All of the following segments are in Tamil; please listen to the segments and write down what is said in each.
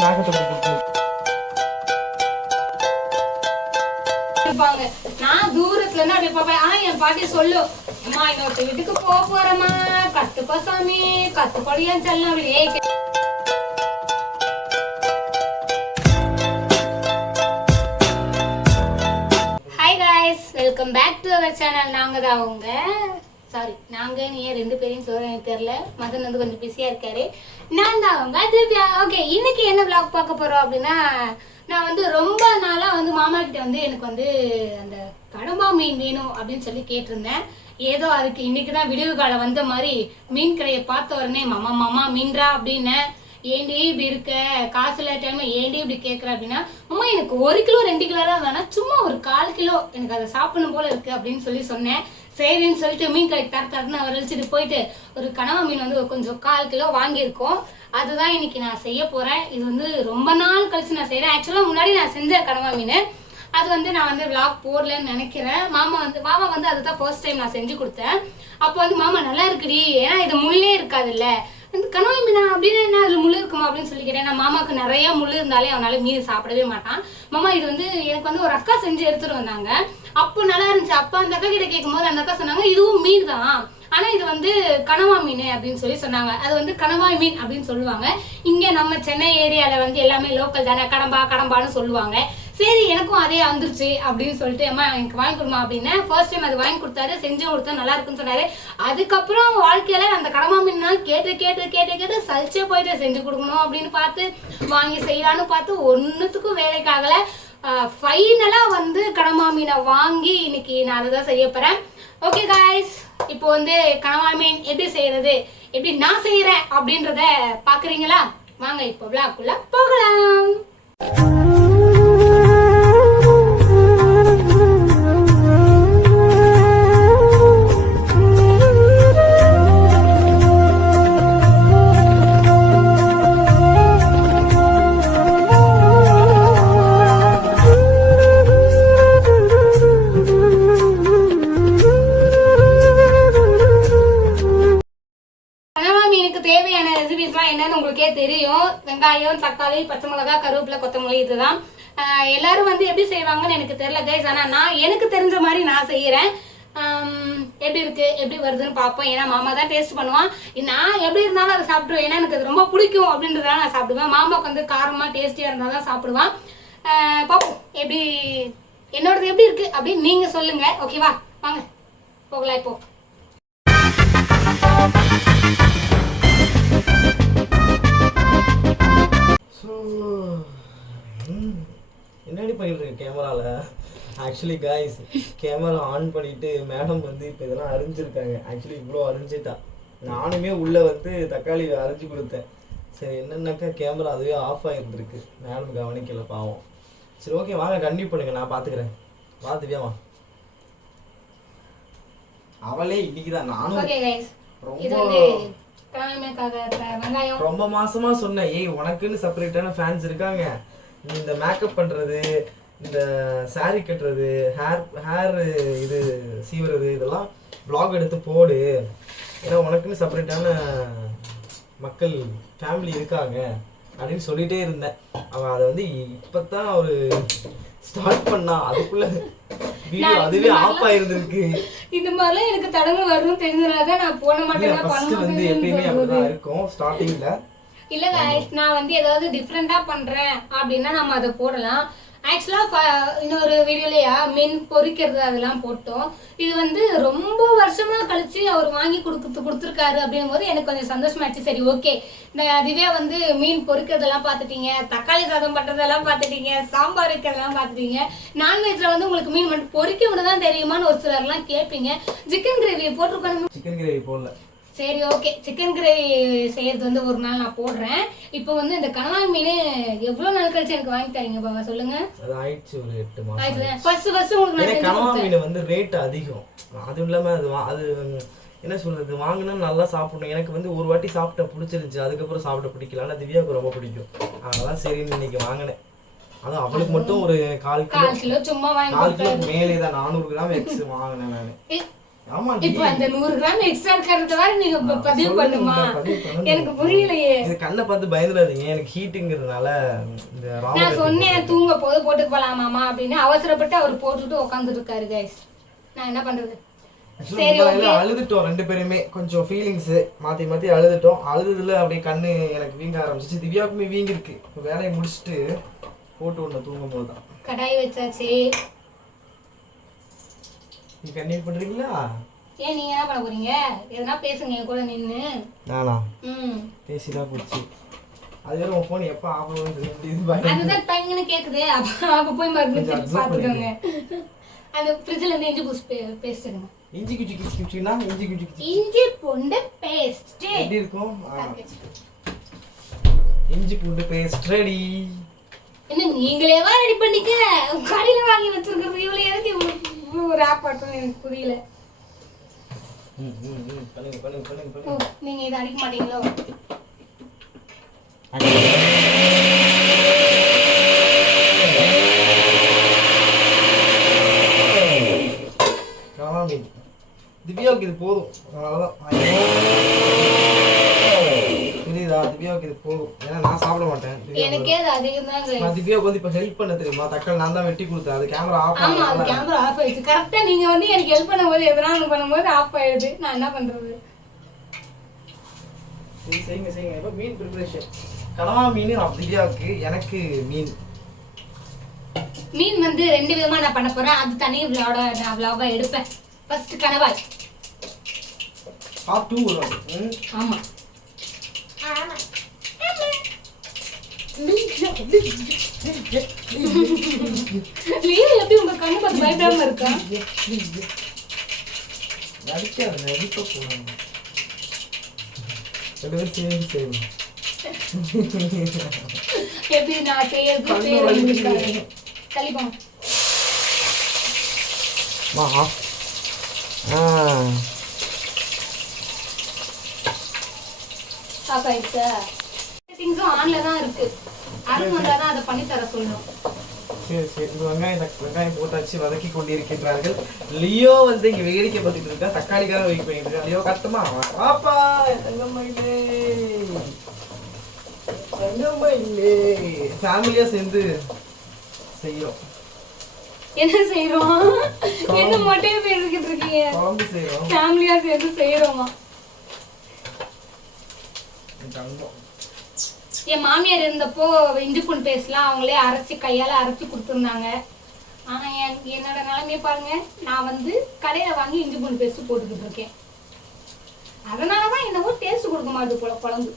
நான் தூரத்துல இருந்து அப்படி பாப்பேன். ஆனா என் பாட்டி சொல்லும், அம்மா இன்னொருத்த வீட்டுக்கு போறமா, கத்துக்கோ சாமி, கத்துக்கொடியான்னு சொல்லலாம். அப்படியே hi guys, welcome back to our channel. நாங்க தான் அவங்க சாரி நாங்க ஏன் ரெண்டு பேரையும் சொல்ல எனக்கு தெரியல. மதன் வந்து கொஞ்சம் பிஸியா இருக்காரு. நான் தான் அவங்க திவ்யா. ஓகே, இன்னைக்கு என்ன விளாக் பார்க்க போறோம் அப்படின்னா, நான் வந்து ரொம்ப நாளா வந்து மாமா கிட்ட வந்து எனக்கு வந்து அந்த கடம்பா மீன் வேணும் அப்படின்னு சொல்லி கேட்டிருந்தேன். ஏதோ அதுக்கு இன்னைக்குதான் விடிவு காலம் வந்த மாதிரி மீன் கடையை பார்த்த உடனே மாமா மாமா மீன்ரா அப்படின்னு, ஏண்டி இப்படி இருக்க, காசுல டைம்ல ஏண்டி இப்படி கேட்குற அப்படின்னா, அம்மா எனக்கு 1 கிலோ 2 கிலோலாம் வேணாம், சும்மா ஒரு 1/4 கிலோ எனக்கு அதை சாப்பிடணும் போல இருக்கு அப்படின்னு சொல்லி சொன்னேன். சரின்னு சொல்லிட்டு மீன் கடைக்கு தரன்னு அவர் அழிச்சிட்டு போயிட்டு ஒரு கனவா மீன் வந்து கொஞ்சம் 1/4 கிலோ வாங்கியிருக்கோம். அதுதான் இன்னைக்கு நான் செய்ய போறேன். இது வந்து ரொம்ப நாள் கழிச்சு நான் செய்யறேன். ஆக்சுவலா முன்னாடி நான் செஞ்ச கனவா மீன் அது வந்து நான் வந்து விளாக் போடலன்னு நினைக்கிறேன். மாமா வந்து அதுதான் ஃபர்ஸ்ட் டைம் நான் செஞ்சு கொடுத்தேன். அப்போ வந்து மாமா நல்லா இருக்குடி, ஏன்னா இது முள்ளே இருக்காதுல்ல, இந்த கனவா மீனா அப்படின்னு என்ன அதுல முள்ளு இருக்குமா அப்படின்னு சொல்லி கேட்டேன். நான் மாமாவுக்கு நிறைய முள்ளு இருந்தாலே அவனால மீன் சாப்பிடவே மாட்டான். மாமா இது வந்து எனக்கு வந்து ஒரு அக்கா செஞ்சு எடுத்துட்டு வந்தாங்க, அப்போ நல்லா இருந்துச்சு. அப்ப அந்த அக்கா கிட்ட கேட்கும் போது அந்த அக்கா சொன்னாங்க, இதுவும் மீன் தான், ஆனா இது வந்து கனவா மீன் அப்படின்னு சொல்லி சொன்னாங்க. அது வந்து கனவாய் மீன் அப்படின்னு சொல்லுவாங்க. இங்க நம்ம சென்னை ஏரியால வந்து எல்லாமே லோக்கல் தானே, கடம்பான்னு சொல்லுவாங்க. சரி எனக்கும் அதே வந்துருச்சு அப்படின்னு சொல்லிட்டு, அம்மா எனக்கு வாங்கி கொடுமா அப்படின்னு ஃபர்ஸ்ட் டைம் அது வாங்கி கொடுத்தாரு. செஞ்சு கொடுத்தா நல்லா இருக்குன்னு சொன்னாரு. அதுக்கப்புறம் வாழ்க்கையில அந்த கடம்பா மீன்னா கேட்டு சலிச்சே போயிட்டு செஞ்சு கொடுக்கணும் அப்படின்னு பார்த்து வாங்கி செய்யலான்னு பார்த்து ஒன்னுத்துக்கும் வேலைக்காகல. ஃபைனலா வந்து கடம்பா மீனை வாங்கி இன்னைக்கு நான் அதை தான் செய்ய போறேன். ஓகே காய்ஸ், இப்போ வந்து கனவா மீன் எப்படி செய்யறது, எப்படி நான் செய்யறேன் அப்படின்றத பாக்குறீங்களா? வாங்க இப்போ விளாக்குள்ள போகலாம். தேவையான ரெசிபிஸ்லாம் என்னன்னு உங்களுக்கே தெரியும். வெங்காயம், தக்காளி, பச்சை மிளகாய், கருவேப்பிலை, கொத்தமல்லி, இதுதான். எல்லாரும் வந்து எப்படி செய்வாங்கன்னு எனக்கு தெரியல கைஸ். ஆனா நான் எனக்கு தெரிஞ்ச மாதிரி நான் செய்யறேன். எப்படி இருக்கு எப்படி வருதுன்னு பார்ப்போம். ஏன்னா மாமா தான் டேஸ்ட் பண்ணுவான். நான் எப்படி இருந்தாலும் அதை சாப்பிடுவேன், ஏன்னா எனக்கு அது ரொம்ப பிடிக்கும் அப்படின்றதால நான் சாப்பிடுவேன். மாமாவுக்கு வந்து காரமா டேஸ்டியா இருந்தால் தான் சாப்பிடுவான். பார்ப்போம் எப்படி என்னோடது எப்படி இருக்கு அப்படின்னு நீங்க சொல்லுங்க. ஓகேவா, வாங்க போகலாம் இப்போ. என்னடி பண்ணிட்டு இருக்கு கேமரால? ஆக்சுவலி காய்ஸ், கேமரா ஆன் பண்ணிட்டு மேடம் வந்து இப்போ இதெல்லாம் அரிஞ்சிருக்காங்க. ஆக்சுவலி இவ்வளோ அரிஞ்சிட்டா. நானுமே உள்ள வந்து தக்காளி அரிஞ்சு கொடுத்தேன். சரி என்னன்னாக்கா கேமரா அதுவே ஆஃப் ஆகிருந்துருக்கு, மேடம் கவனிக்கல பாவம். சரி ஓகே வாங்க கண்டினியூ பண்ணுங்க, நான் பார்த்துக்கிறேன். பார்த்துவியாமா? அவளே இன்னைக்கு தான். நானும் ரொம்ப மாசமா சொன்னேன், ஏய் உனக்குன்னு செப்பரேட்டான ஃபேன்ஸ் இருக்காங்க, நீ இந்த மேக்கப் பண்றது, இந்த சாரி கட்டுறது, ஹேர் இது சீவுறது, இதெல்லாம் vlog எடுத்து போடு, ஏன்னா உனக்குன்னு செப்பரேட்டான மக்கள் ஃபேமிலி இருக்காங்க அப்படின்னு சொல்லிட்டே இருந்தேன். அவன் அதை வந்து இப்பதான் ஒரு ஸ்டார்ட் பண்ணா, அதுக்குள்ள வீடியோ அதுவே ஆஃப் ஆயிருந்திருக்கு. இந்த மாதிரிலாம் எனக்கு தடங்கள் வரும்னு தெரிஞ்சதுனால நான் போன மாட்டேன். ஃபர்ஸ்ட் வந்து எப்பயுமே அப்படிதான் இருக்கும் ஸ்டார்டிங்ல. இல்ல गाइस, நான் வந்து ஏதாவது டிஃபரெண்டா பண்றேன் அப்படின்னா நம்ம அதை போடலாம். ஆக்சுவலா இன்னொரு வீடியோலயா மீன் பொரிக்கிறது அதெல்லாம் போட்டோம். இது வந்து ரொம்ப வருஷமா கழிச்சு அவர் வாங்கி கொடுத்துருக்காரு அப்படின்னும் போது எனக்கு கொஞ்சம் சந்தோஷமாச்சு. சரி ஓகே, இந்த திவ்யா வந்து மீன் பொரிக்கிறதெல்லாம் பார்த்துட்டீங்க, தக்காளி சாதம் பண்றதெல்லாம் பார்த்துட்டீங்க, சாம்பார் வைக்கிறதெல்லாம் பார்த்துட்டீங்க. நான்வெஜ்ல வந்து உங்களுக்கு மீன் மட்டும் பொரிக்க மட்டும் தான் தெரியுமான்னு ஒரு சிலர்லாம் கேட்பீங்க. சிக்கன் கிரேவி போட்டிருக்கணும். சிக்கன் கிரேவி போடல. சரி ஓகே, சிக்கன் கிரேவி செய்யறது வந்து ஒரு நாள் நான் போடுறேன். இப்போ வந்து இந்த கனவா மீன் எவ்வளவு நாள் கழிச்சு எனக்கு வாங்கி தரீங்க பாபா சொல்லுங்க? அது ஆயிடுச்சு ஒரு 8 மாசம். ஃபர்ஸ்ட் உங்களுக்கு நான் கனவா மீன் வந்து ரேட் அதிகம். அதுவும் இல்லாம அது என்ன சொல்றது, வாங்கினா நல்லா சாப்பிடணும். எனக்கு வந்து ஒரு வாட்டி சாப்பிட்ட பிடிச்சிருந்துச்சு, அதுக்கப்புறம் சாப்பிட பிடிக்கல. ஆனா திவ்யாவுக்கு ரொம்ப பிடிக்கும், அதெல்லாம் சரின்னு இன்னைக்கு வாங்கினேன். அதுவும் அவளுக்கு மட்டும் ஒரு 1/4 கிலோ சும்மா வாங்கி 4 கிலோ மேலே தான் 400 கிராம் எக்ஸ் வாங்கினேன் நான். ஆமா இப்போ அந்த 100 கிராம் எக்ஸ்ட்ரா இருக்கிறத வர நீங்க பதிவு பண்ணுமா? எனக்கு புரியலையே. இது கண்ணை பார்த்து பயந்துடாதீங்க, எனக்கு ஹீட்டுங்கிறதுனால இந்த நான் சொன்னேன் தூங்க போது போட்டுட்டு போலாமாமா அப்படின்னு, அவசரப்பட்டு அவர் போட்டுட்டு உட்காந்துட்டு இருக்காரு கைஸ். நான் என்ன பண்றது? சரி ஓகே. அழுதுட்டோம் 2 பேருமே, கொஞ்சம் ஃபீலிங்ஸ் மாத்தி மாத்தி அழுதுட்டோம். அழுதுதுல அப்படியே கண்ணு எனக்கு வீங்க ஆரம்பிச்சிச்சு. திவ்யாவுக்குமே வீங்கி இருக்கு. இப்போ வேலையை முடிச்சுட்டு போட்டு ஒன்று தூங்கும் போது தான் கடாய் வச்சாச்சு. நீ கண்ணீர் பண்றீங்களா? ஏன் நீங்க என்ன பண்ண போறீங்க? எதனா பேசுங்க என் கூட நின்னு. நானா ம் பேசிதான் போச்சு. அது வேற உன் போன் எப்ப ஆஃப் ஆகும்னு அதுதான் டைம்னு கேக்குது. அப்ப போய் மறுபடியும் பாத்துக்கோங்க. அந்த ஃப்ரிட்ஜ்ல இருந்து இஞ்சி பூண்டு பேஸ்ட் எடுங்க. இஞ்சி குச்சி குச்சினா இஞ்சி பூண்டு பேஸ்ட் எப்படி இருக்கும்? இஞ்சி பூண்டு பேஸ்ட் ரெடி. என்ன நீங்களேவா ரெடி பண்ணிக்க? கடையில வாங்கி வச்சிருக்கிறது இவ்வளவு எதுக்கு இவ்வளவு ஒரு ஆப் பண்றது எனக்கு புரியல. பண்ணுங்க. நீங்க இதை அடிக்க மாட்டீங்களோ? திவ்யாவுக்கு இது போதும், அவ்வளோதான். புரியுதா? திவ்யாவுக்கு இது போதும், ஏன்னா நான் சாப்பிட மாட்டேன். எனக்கே அது அதிகம் தான். நான் திவ்யாவுக்கு வந்து இப்போ ஹெல்ப் பண்ண தெரியுமா? தக்காளி நான் தான் வெட்டி கொடுத்தேன். அது கேமரா ஆஃப் ஆமா, அது கேமரா ஆஃப் ஆயிடுச்சு. கரெக்டா நீங்க வந்து எனக்கு ஹெல்ப் பண்ணும்போது எதனா ஒன்று பண்ணும்போது ஆஃப் ஆயிடுது. நான் என்ன பண்றது? செய்யுங்க. இப்போ மீன் ப்ரிப்பரேஷன். கனவா மீன் திவ்யாவுக்கு, எனக்கு மீன் வந்து 2 விதமா நான் பண்ண போறேன். அது தனி vlog-ஆ எடுப்பேன். ஃபர்ஸ்ட் கனவாய். பார்ட் 2 வரும். ஆமா. லீவ் எப்படி உங்க கண்ணு பார்த்து பயப்படாம இருக்கா? நடிக்க போறாங்க. எப்படி நான் செய்யறது கலிப்பாங்க. ஆஃப் ஆயிடுச்சா? செட்டிங்ஸும் ஆன்ல தான் இருக்கு. அருண் வந்தாதான் அதை பண்ணி தர சொல்லணும். சரி. வெங்காயம் போட்டாச்சு, வதக்கி கொண்டிருக்கின்றார்கள். லியோ வந்து இங்க வேடிக்கை பார்த்துட்டு இருக்கா, தக்காளிக்காக வெயிட் பண்ணிட்டு இருக்கா. லியோ கஷ்டமா பாப்பா தங்கமயிலே ஃபேமிலியா சேர்ந்து செய்யறோம். என்ன செய்யறோம்? என்ன மட்டும் பேசிக்கிட்டு இருக்கீங்க? குழம்பு செய்யறோம், ஃபேமிலியா சேர்ந்து செய்யறோமா? என் மாமியார் இருந்தப்போ இஞ்சி பூண்டு பேஸ்ட்லாம் அவங்களே அரைச்சி கையால அரைச்சி கொடுத்துருந்தாங்க. ஆனா என்னோட நிலைமையை பாருங்க, நான் வந்து கடையில வாங்கி இஞ்சி பூண்டு பேஸ்ட் போட்டுக்கிட்டு இருக்கேன். அதனாலதான் என்னவோ டேஸ்ட் கொடுக்க மாட்டேது போல குழம்பு.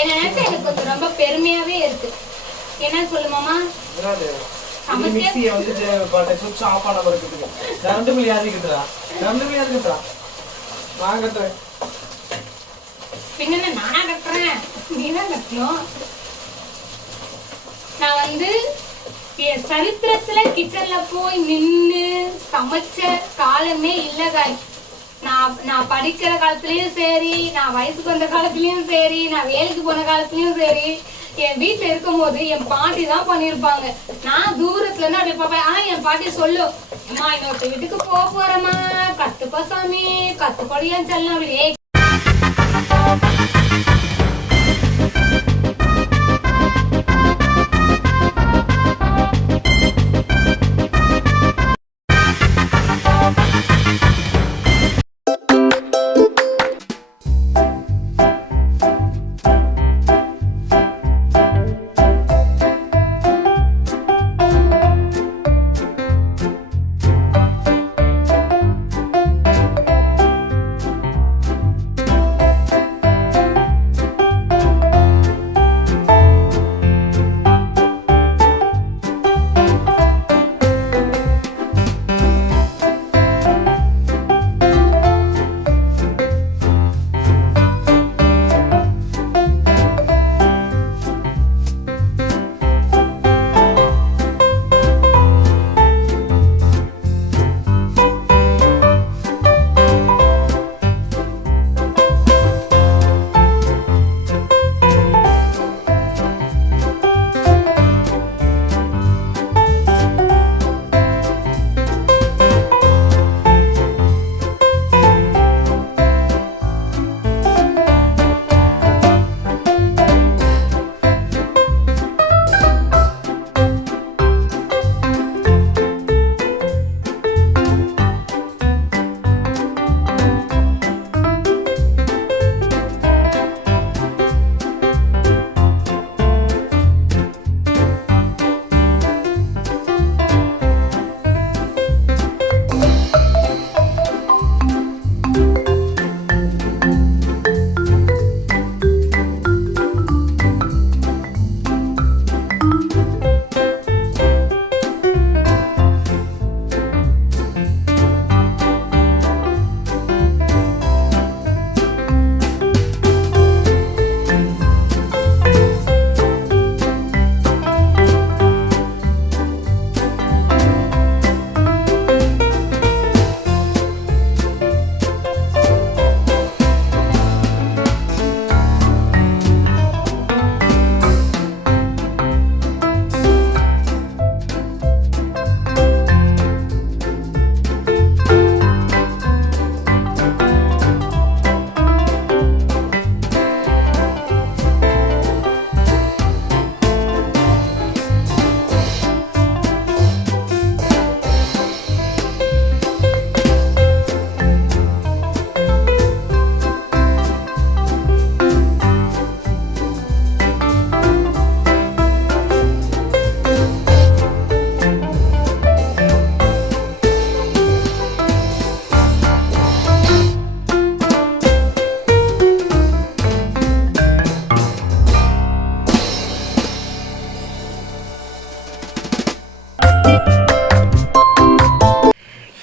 என்ன நினைச்சா எனக்கு கொஞ்சம் ரொம்ப பெருமையாவே இருக்கு. என்ன சொல்லு மாமா? மிக்ஸியை வந்து சுவிட்ச் ஆஃப் ஆன பிறகு கரண்ட் பில் யாரு கட்டுறா? நான் கட்டுறேன். பின்ன நானா கட்டுறேன்? நீதான் கட்டணும். நான் வந்து சரித்திரத்துல கிச்சன்ல போய் நின்று சமைச்ச காலமே இல்ல காய். நான் படிக்கிற காலத்துலயும் சரி, நான் வயசுக்கு வந்த காலத்துலயும் சரி, நான் வேலைக்கு போன காலத்துலயும் சரி, என் வீட்டுல இருக்கும் போது என் பாட்டி தான் பண்ணிருப்பாங்க. நான் தூரத்துல இருந்து அப்படி பாப்பேன். ஆனா என் பாட்டி சொல்லும், அம்மா இன்னொருத்த வீட்டுக்கு போறேம்மா, கத்துக்கோ சாமி, கத்துக்கொடியான்னு சொல்லலாம். அப்படியே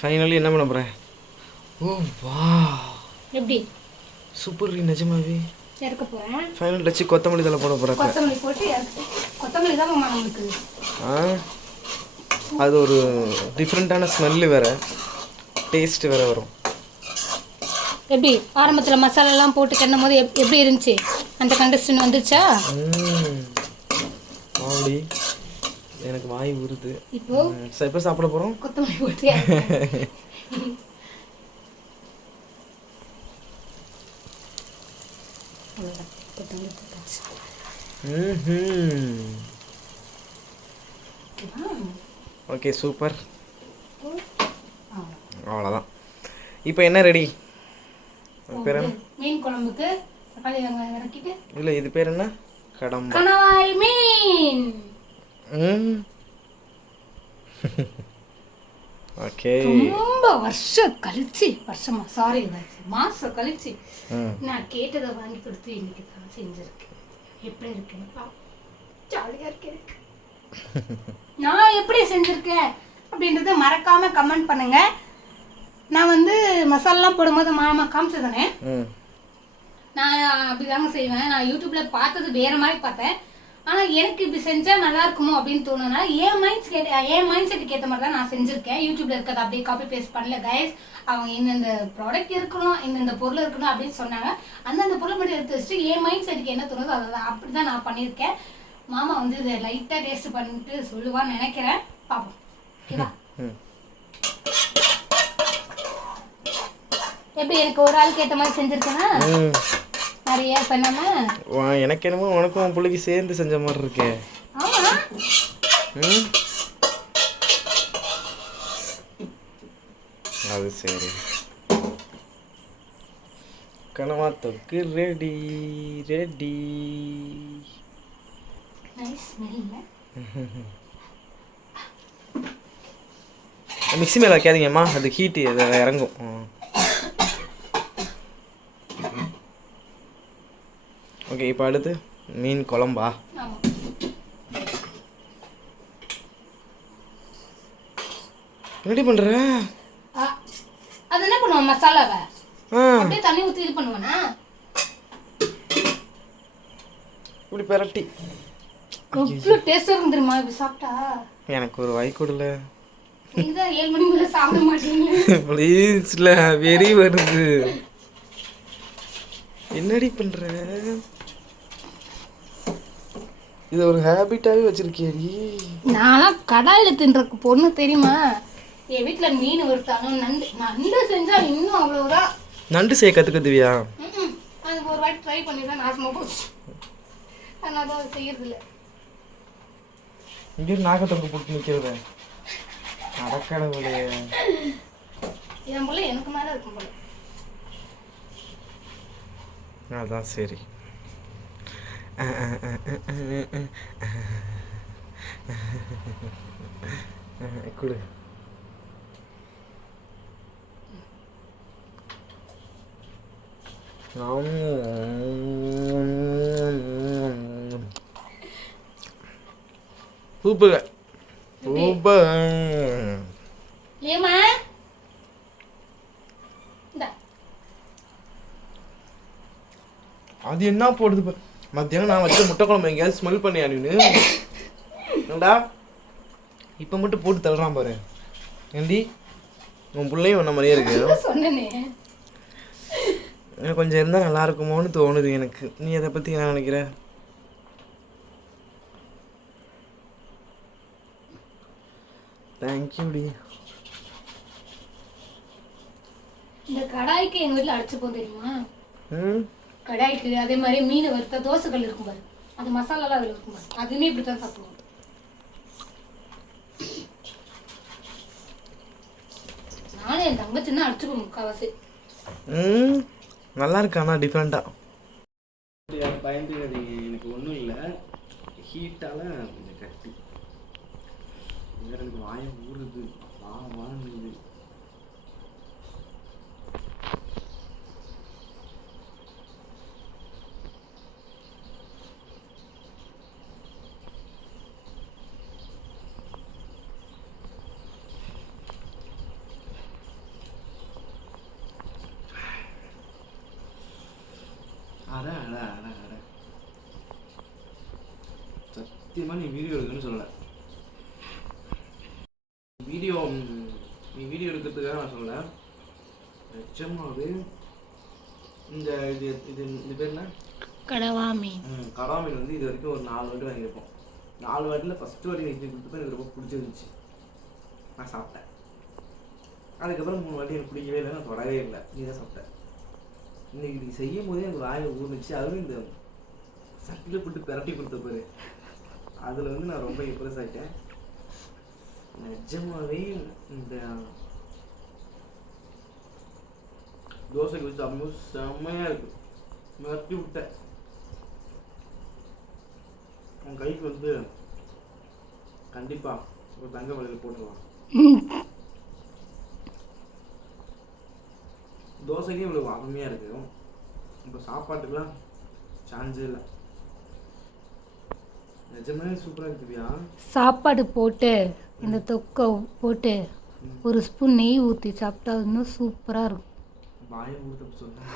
ஃபைனலி என்ன பண்ண போகிறேன்? ஓ வா, எப்படி சூப்பர் நிஜமாவே. இறக்க போகிறேன். ஃபைனல் டச்சு கொத்தமல்லி தலை போட போகிறேன். கொத்தமல்லி போட்டு கொத்தமல்லி தான் மாமா நம்மளுக்கு. அது ஒரு டிஃப்ரெண்ட்டான ஸ்மெல்லு வேறு, டேஸ்ட்டு வேறு வரும். எப்படி ஆரம்பத்தில் மசாலாலாம் போட்டு கிண்ணும் போது எப்படி இருந்துச்சு? அந்த கண்டஸ்டன் வந்துச்சா? ஆடி எனக்கு வாய் உருது. இப்போ இப்போ சாப்பிட போகிறோம். கொத்தமல்லி போட்டு கொத்தமல்லி போட்டாச்சு. Okay super. அவ்வளோதான். இப்போ என்ன ரெடி? பேர் என்ன? மீன் குழம்புக்கு தக்காளி வெங்காயம் இறக்கிட்டு. இல்லை இது பேர் என்ன? கடம்பா. கணவாய் மீன். ஓகே. ரொம்ப வருஷம் கழிச்சு, மாசம் கழிச்சு நான் கேட்டதை வாங்கி கொடுத்து இன்னைக்கு தான் செஞ்சிருக்கேன். எப்படி இருக்குன்னு ஜாலியா இருக்கு. நான் எப்படி செஞ்சிருக்கேன் அப்படின்றத மறக்காம கமெண்ட் பண்ணுங்க. நான் வந்து மசாலாலாம் போடும்போது மாமா காமிச்சதானே, நான் அப்படிதாங்க செய்வேன். நான் யூடியூப்ல பார்த்தது வேற மாதிரி பார்த்தேன். ஆனால் எனக்கு இப்படி செஞ்சால் நல்லா இருக்குமோ அப்படின்னு தோணுனால என் மைண்ட் செட்டுக்கு ஏற்ற மாதிரி தான் நான் செஞ்சுருக்கேன். யூடியூப்ல இருக்கிறத அப்படியே காப்பி பேஸ்ட் பண்ணல கைஸ். அவங்க இந்தந்த ப்ராடக்ட் இருக்கணும், இந்தந்த பொருள் இருக்கணும் அப்படின்னு சொன்னாங்க. அந்தந்த பொருளை மட்டும் எடுத்து வச்சுட்டு என் மைண்ட் செட்டுக்கு என்ன தோணுதோ அதான் அப்படி தான் நான் பண்ணியிருக்கேன். மாமா வந்து இதை லைட்டாக டேஸ்ட் பண்ணிட்டு சொல்லுவான்னு நினைக்கிறேன். பார்ப்போம். ஓகேவா? எப்படி எனக்கு ஒரு ஆளுக்கு ஏற்ற மாதிரி செஞ்சுருக்கேன்னா நிறைய பண்ணாம எனக்கு என்னமோ உனக்கும் உன் பிள்ளைக்கு சேர்ந்து செஞ்ச மாதிரி இருக்கே. ஆமா. அது சரி. கனவா தொக்கு ready ready. Nice smell. Mixie மேலே வைக்காதீங்கம்மா, அது ஹீட்டு இறங்கும். ஓகே இப்போ அடுத்து மீன் குழம்பா? ரெடி பண்ணுற? அது என்ன பண்ணுவோம் மசாலாவை அப்படியே தண்ணி ஊற்றி இது பண்ணுவானா? இப்படி பெரட்டி எவ்வளோ டேஸ்டாக இருக்கும் தெரியுமா இப்படி சாப்பிட்டா? எனக்கு ஒரு வாய் கொடுல. நீதான் 7 மணி மேலே சாப்பிட மாட்டீங்க. ப்ளீஸ்ல வெறி வருது. என்னடி பண்ற? இது ஒரு ஹேபிட்டாவே வச்சிருக்கியடி. நான்லாம் கடாயில் தின்றக்கு பொண்ணு தெரியுமா? என் வீட்டில் மீன் வறுத்தாலும் நண்டு செஞ்சா இன்னும் அவ்வளோதான். நண்டு செய்ய கற்றுக்க திவ்யா? அது ஒரு வாட்டி ட்ரை பண்ணி தான் நாசமாக போச்சு. அதனால தான் அது செய்யறதில்ல. இங்கே நாகத்தொங்க போட்டு நிற்கிறத அடக்கடவுளே. என் பிள்ளை எனக்கு மேலே இருக்கும் போல. அதான் சரி. கொடு. Super super. ஏமா அது என்ன போடுது? மத்தியானம் நான் வச்ச முட்டை குழம்பு எங்கேயாவது ஸ்மெல் பண்ணியா நீனு? ஏண்டா இப்போ மட்டும் போட்டு தள்ளுறான் பாரு. ஏண்டி உன் பிள்ளையும் ஒன்ன மாதிரியே இருக்கு. சொன்னேனே கொஞ்சம் இருந்தால் நல்லா இருக்குமோன்னு தோணுது எனக்கு. நீ அதை பற்றி என்ன நினைக்கிற? தேங்க்யூடி. இந்த கடாய்க்கு எங்கள் வீட்டில் அடிச்சுப்போம் தெரியுமா? கடாய்க்கு அதே மாதிரி மீன் வறுத்த தோசைகள் இருக்கும் பாரு, அது மசாலாலாம் அதில் இருக்கும் பாரு, அதுவுமே இப்படி தான் சாப்பிடுவோம். நானும் என் தங்கச்சின்னா அடிச்சுப்போம் முக்கால்வாசி. நல்லா இருக்கு ஆனால் டிஃப்ரெண்ட்டாக. பயந்துக்காதீங்க, எனக்கு ஒன்றும் இல்லை. ஹீட்டால் கொஞ்சம் கட்டி வேற எனக்கு வாயை ஊறுது. வாங்குது. சத்தியமாக நீ வீடியோ எடுக்கணும்னு சொல்லலை. வீடியோ நீ வீடியோ எடுக்கிறதுக்காக நான் சொல்லலை. நிஜமாவே இந்த இது இது இந்த பேர் என்ன? கடவா மீன். கடவா மீன் வந்து இது வரைக்கும் ஒரு 4 வாட்டி வாங்கியிருப்போம். 4 வாட்டியில் ஃபஸ்ட்டு வாட்டி நெஞ்சு கொடுத்தப்ப எனக்கு ரொம்ப பிடிச்சிருந்துச்சு. நான் சாப்பிட்டேன். அதுக்கப்புறம் 3 வாட்டி எனக்கு பிடிக்கவே இல்லை, நான் தொடவே இல்லை. நீ தான் சாப்பிட்டேன். இன்னைக்கு நீ செய்யும் போதே எனக்கு வாயில் ஊர்ந்துச்சு. அதுவும் இந்த சட்டியில் போட்டு பிரட்டி கொடுத்த பாரு, அதில் வந்து நான் ரொம்ப இம்ப்ரெஸ் ஆகிட்டேன். நிஜமாவே இந்த தோசைக்கு வச்சு அம்மா செம்மையாக இருக்கு. மிரட்டி விட்டேன். உன் கைக்கு வந்து கண்டிப்பாக ஒரு தங்க வளையல் போட்டுருவான். தோசைக்கே இவ்வளோ அருமையாக இருக்கு. இப்போ சாப்பாட்டுக்கெல்லாம் சான்ஸே இல்லை. நிஜமாவே சூப்பராக இருக்குதியா. சாப்பாடு போட்டு இந்த தொக்கை போட்டு ஒரு ஸ்பூன் நெய் ஊற்றி சாப்பிட்டா இன்னும் சூப்பராக இருக்கும். வாயை ஊற்ற சொன்னேன்.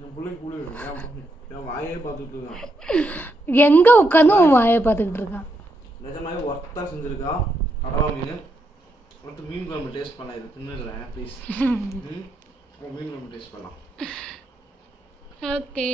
என் பிள்ளை கூட என் வாயே பார்த்துட்டு இருக்கான். எங்கே உட்காந்து உன் வாயை பார்த்துக்கிட்டு இருக்கான். நிஜமாவே ஒர்த்தாக செஞ்சுருக்கா கடவா மீன். அடுத்து மீன் குழம்பு டேஸ்ட் பண்ணலாம். இது தின்னுல ப்ளீஸ். மீன் குழம்பு டேஸ்ட் பண்ணலாம். ஓகே.